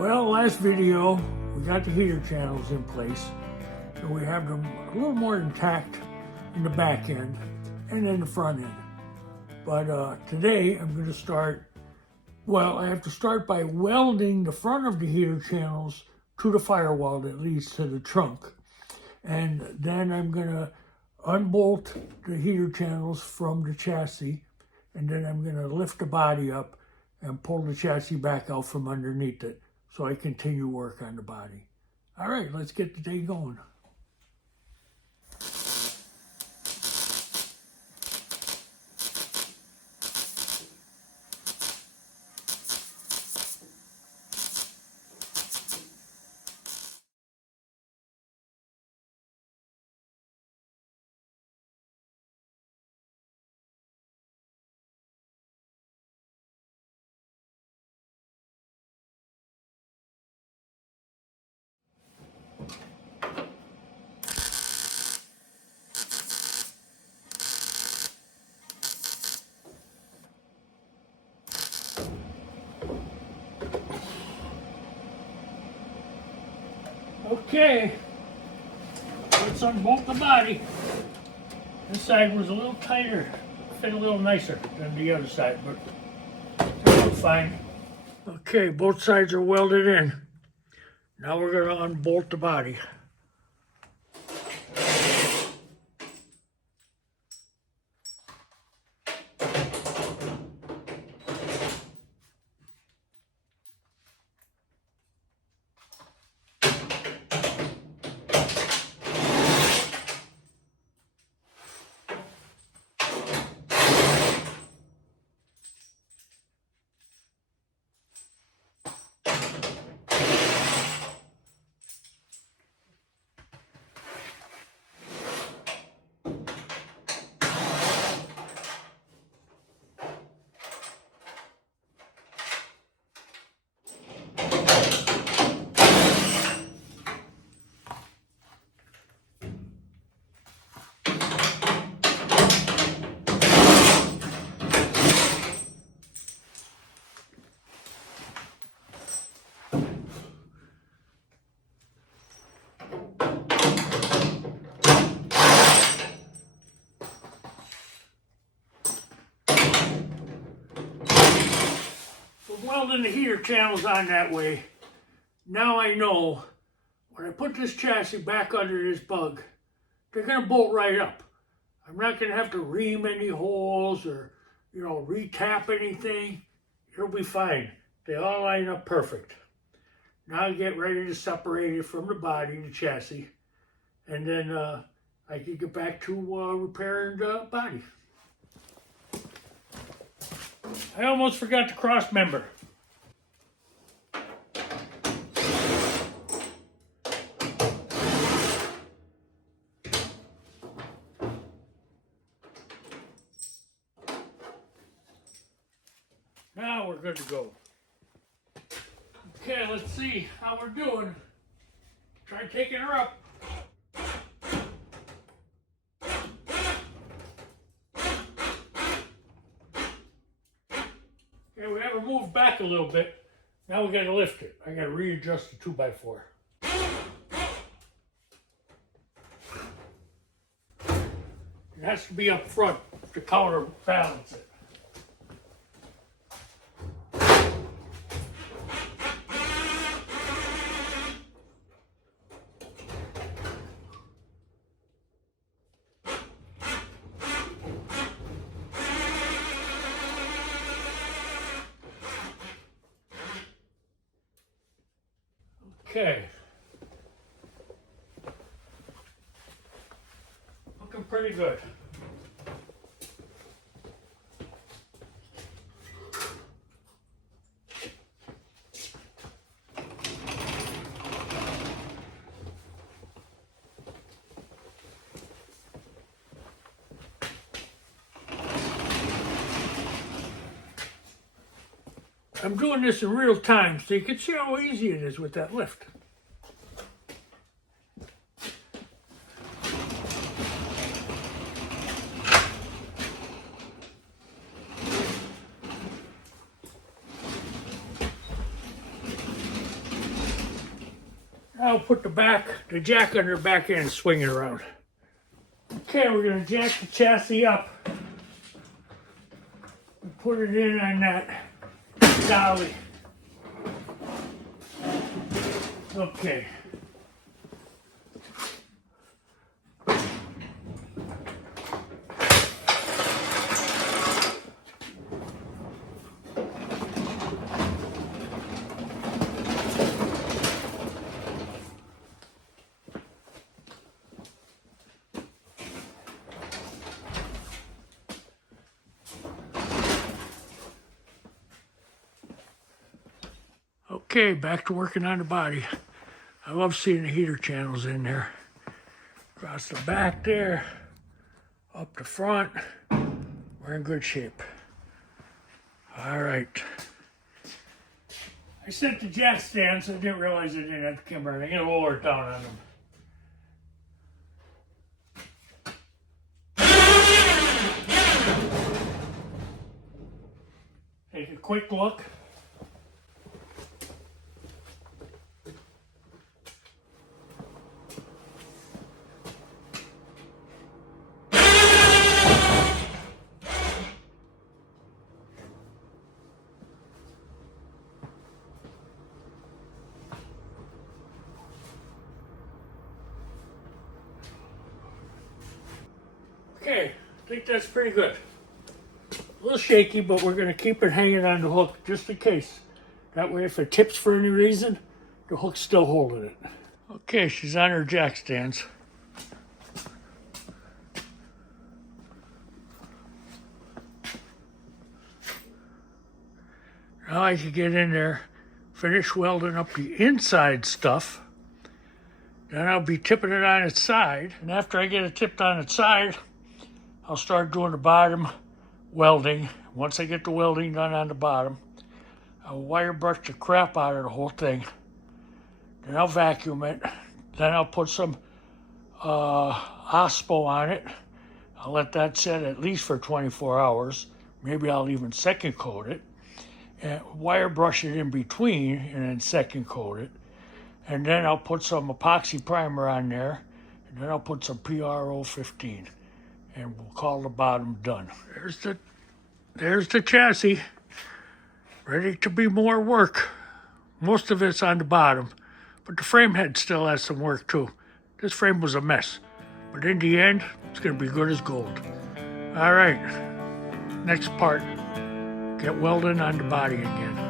Well, last video, we got the heater channels in place, so we have them a little more intact in the back end and in the front end. But today I'm going to start, I have to start by welding the front of the heater channels to the firewall that leads to the trunk. And then I'm going to unbolt the heater channels from the chassis, and then I'm going to lift the body up and pull the chassis back out from underneath it so I continue work on the body. All right, let's get the day going. Okay, let's unbolt the body. This side was a little tighter, fit a little nicer than the other side, but it's fine. Okay, both sides are welded in. Now we're going to unbolt the body. Welding the heater channels on that way. Now I know when I put this chassis back under this bug, they're going to bolt right up. I'm not going to have to ream any holes or, re-tap anything. It'll be fine. They all line up perfect. Now I get ready to separate it from the body, the chassis, and then I can get back to repairing the body. I almost forgot the cross member. Now we're good to go. Okay, let's see how we're doing. Try taking her up. Okay, we have her moved back a little bit. Now we gotta lift it. I gotta readjust the 2x4. It has to be up front to counterbalance it. Okay. Looking pretty good. I'm doing this in real time so you can see how easy it is with that lift. Now put the jack under the back end and swing it around. Okay, we're gonna jack the chassis up and put it in on that dolly. Okay. Okay, back to working on the body. I love seeing the heater channels in there. Across the back there, up the front. We're in good shape. All right. I set the jack stands, so I didn't realize I didn't have the camera. I'm gonna lower it down on them. Take a quick look. Okay, I think that's pretty good. A little shaky, but we're going to keep it hanging on the hook just in case. That way if it tips for any reason, the hook's still holding it. Okay, she's on her jack stands. Now I can get in there, finish welding up the inside stuff. Then I'll be tipping it on its side. And after I get it tipped on its side, I'll start doing the bottom welding. Once I get the welding done on the bottom, I'll wire brush the crap out of the whole thing. Then I'll vacuum it. Then I'll put some OSPO on it. I'll let that set at least for 24 hours. Maybe I'll even second coat it. And wire brush it in between and then second coat it. And then I'll put some epoxy primer on there. And then I'll put some PRO 15. And we'll call the bottom done. There's the chassis, ready to be more work. Most of it's on the bottom, but the frame head still has some work too. This frame was a mess, but in the end, it's gonna be good as gold. All right, next part, get welding on the body again.